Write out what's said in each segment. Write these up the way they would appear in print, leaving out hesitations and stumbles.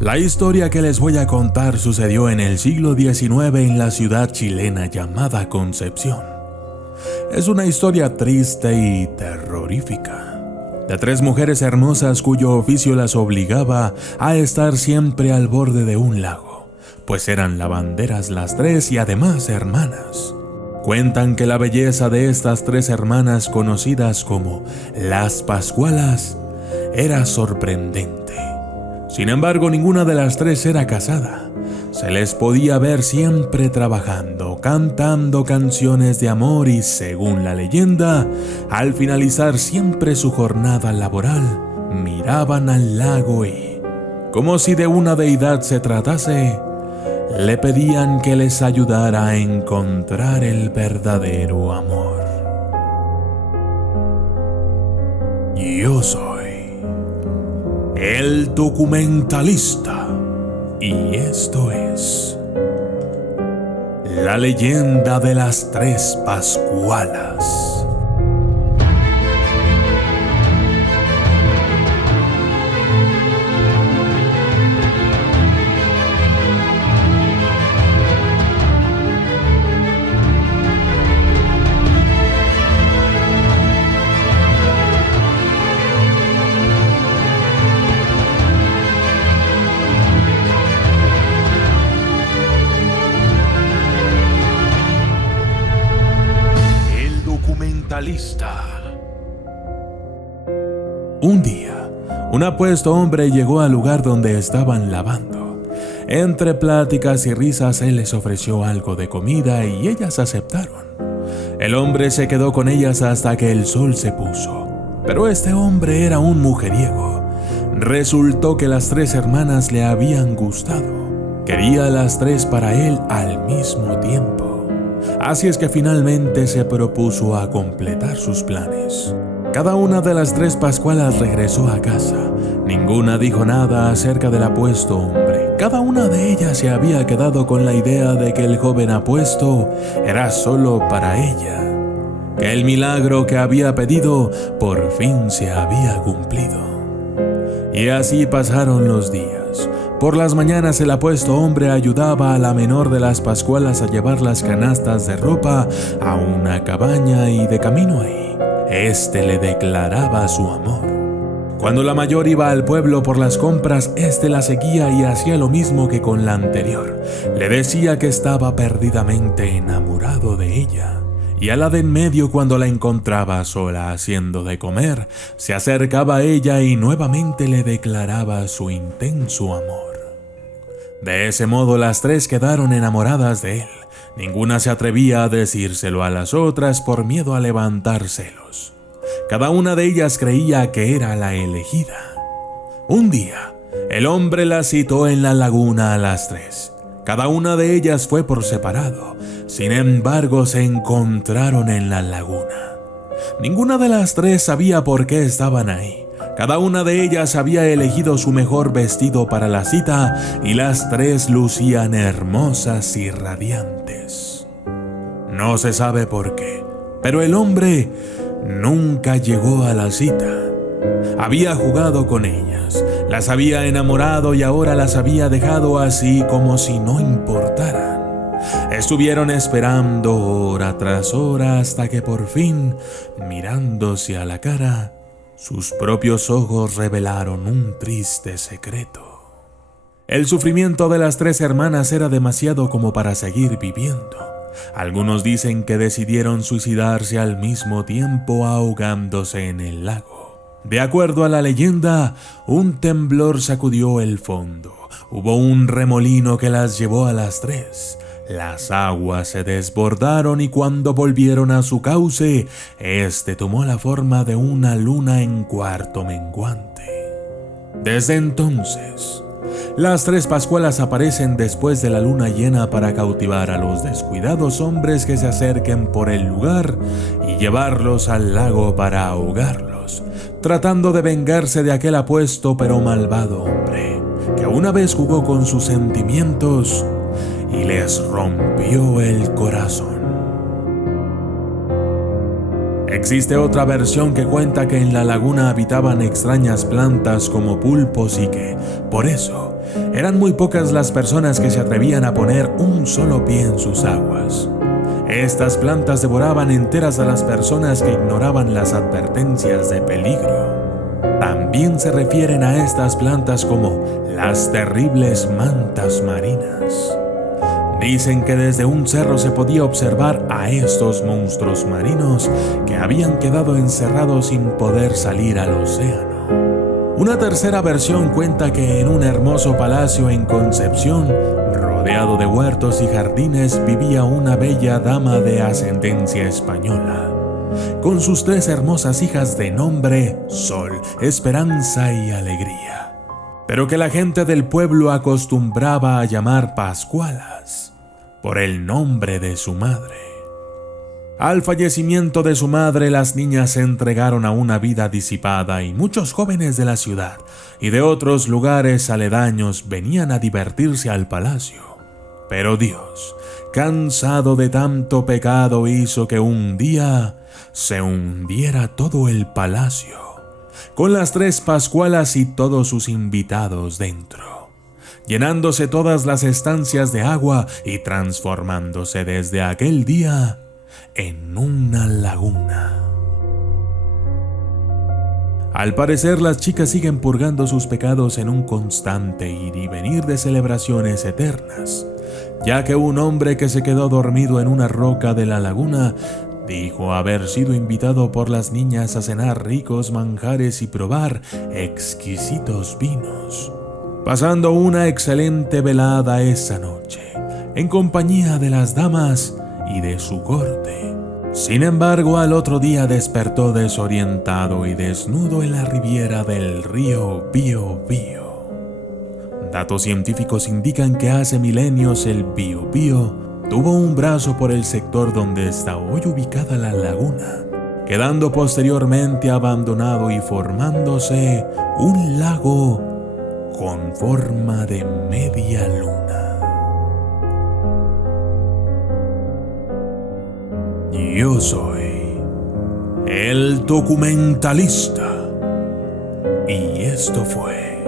La historia que les voy a contar sucedió en el siglo XIX en la ciudad chilena llamada Concepción. Es una historia triste y terrorífica, de 3 mujeres hermosas cuyo oficio las obligaba a estar siempre al borde de un lago, pues eran lavanderas las 3 y además hermanas. Cuentan que la belleza de estas 3 hermanas, conocidas como las Pascualas, era sorprendente. Sin embargo, ninguna de las 3 era casada. Se les podía ver siempre trabajando, cantando canciones de amor y, según la leyenda, al finalizar siempre su jornada laboral, miraban al lago y, como si de una deidad se tratase, le pedían que les ayudara a encontrar el verdadero amor. Yo soy el documentalista y esto es la leyenda de las 3 Pascualas. Un día, un apuesto hombre llegó al lugar donde estaban lavando. Entre pláticas y risas, él les ofreció algo de comida y ellas aceptaron. El hombre se quedó con ellas hasta que el sol se puso. Pero este hombre era un mujeriego. Resultó que las 3 hermanas le habían gustado. Quería a las 3 para él al mismo tiempo. Así es que finalmente se propuso a completar sus planes. Cada una de las 3 Pascualas regresó a casa. Ninguna dijo nada acerca del apuesto hombre. Cada una de ellas se había quedado con la idea de que el joven apuesto era solo para ella, que el milagro que había pedido por fin se había cumplido. Y así pasaron los días. Por las mañanas el apuesto hombre ayudaba a la menor de las Pascualas a llevar las canastas de ropa a una cabaña y de camino ahí, este le declaraba su amor. Cuando la mayor iba al pueblo por las compras, este la seguía y hacía lo mismo que con la anterior. Le decía que estaba perdidamente enamorado de ella. Y a la de en medio, cuando la encontraba sola haciendo de comer, se acercaba a ella y nuevamente le declaraba su intenso amor. De ese modo las 3 quedaron enamoradas de él. Ninguna se atrevía a decírselo a las otras por miedo a levantar celos. Cada una de ellas creía que era la elegida. Un día, el hombre las citó en la laguna a las 3. Cada una de ellas fue por separado. Sin embargo, se encontraron en la laguna. Ninguna de las 3 sabía por qué estaban ahí. Cada una de ellas había elegido su mejor vestido para la cita y las 3 lucían hermosas y radiantes. No se sabe por qué, pero el hombre nunca llegó a la cita. Había jugado con ellas, las había enamorado y ahora las había dejado así como si no importaran. Estuvieron esperando hora tras hora hasta que por fin, mirándose a la cara, sus propios ojos revelaron un triste secreto. El sufrimiento de las 3 hermanas era demasiado como para seguir viviendo. Algunos dicen que decidieron suicidarse al mismo tiempo ahogándose en el lago. De acuerdo a la leyenda, un temblor sacudió el fondo. Hubo un remolino que las llevó a las 3. Las aguas se desbordaron y cuando volvieron a su cauce, este tomó la forma de una luna en cuarto menguante. Desde entonces, las 3 Pascualas aparecen después de la luna llena para cautivar a los descuidados hombres que se acerquen por el lugar y llevarlos al lago para ahogarlos, tratando de vengarse de aquel apuesto pero malvado hombre, que una vez jugó con sus sentimientos y les rompió el corazón. Existe otra versión que cuenta que en la laguna habitaban extrañas plantas como pulpos y que, por eso, eran muy pocas las personas que se atrevían a poner un solo pie en sus aguas. Estas plantas devoraban enteras a las personas que ignoraban las advertencias de peligro. También se refieren a estas plantas como las terribles mantas marinas. Dicen que desde un cerro se podía observar a estos monstruos marinos que habían quedado encerrados sin poder salir al océano. Una tercera versión cuenta que en un hermoso palacio en Concepción, rodeado de huertos y jardines, vivía una bella dama de ascendencia española, con sus 3 hermosas hijas de nombre Sol, Esperanza y Alegría, pero que la gente del pueblo acostumbraba a llamar Pascualas, por el nombre de su madre. Al fallecimiento de su madre, las niñas se entregaron a una vida disipada y muchos jóvenes de la ciudad y de otros lugares aledaños venían a divertirse al palacio. Pero Dios, cansado de tanto pecado, hizo que un día se hundiera todo el palacio, con las 3 Pascualas y todos sus invitados dentro, llenándose todas las estancias de agua y transformándose desde aquel día en una laguna. Al parecer, las chicas siguen purgando sus pecados en un constante ir y venir de celebraciones eternas, ya que un hombre que se quedó dormido en una roca de la laguna dijo haber sido invitado por las niñas a cenar ricos manjares y probar exquisitos vinos, pasando una excelente velada esa noche, en compañía de las damas y de su corte. Sin embargo, al otro día despertó desorientado y desnudo en la riviera del río Biobío. Datos científicos indican que hace milenios el Biobío tuvo un brazo por el sector donde está hoy ubicada la laguna, quedando posteriormente abandonado y formándose un lago con forma de media luna. Yo soy el documentalista y esto fue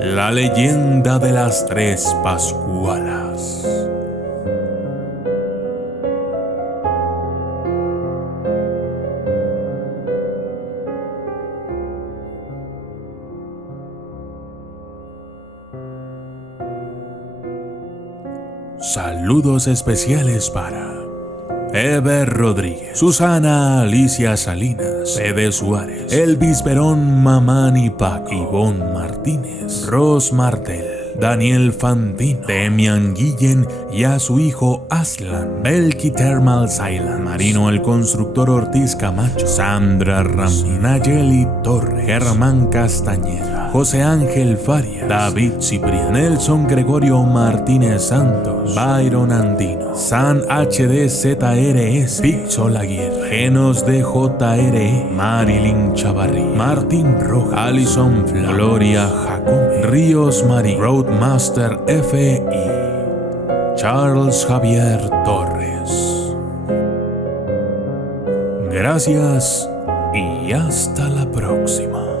la leyenda de las 3 Pascualas. Saludos especiales para Eber Rodríguez, Susana Alicia Salinas, Fede Suárez, Elvis Verón, Mamani Paco, Ivonne Martínez, Ros Martel, Daniel Fantino, Demian Guillen y a su hijo Aslan, Belki Thermal Silent, Marino el Constructor Ortiz Camacho, Sandra Ramírez, Nayeli Torres, Germán Castañeda, José Ángel Farias, David Cipriano, Nelson Gregorio Martínez Santos, Byron Andino, San HDZRS, Pixel Aguirre, Genos de JRE, Marilyn Chavarri, Martín Rojas, Alison Fla, Gloria Jacome, Ríos Marín, Roadmaster FI, Charles Javier Torres. Gracias y hasta la próxima.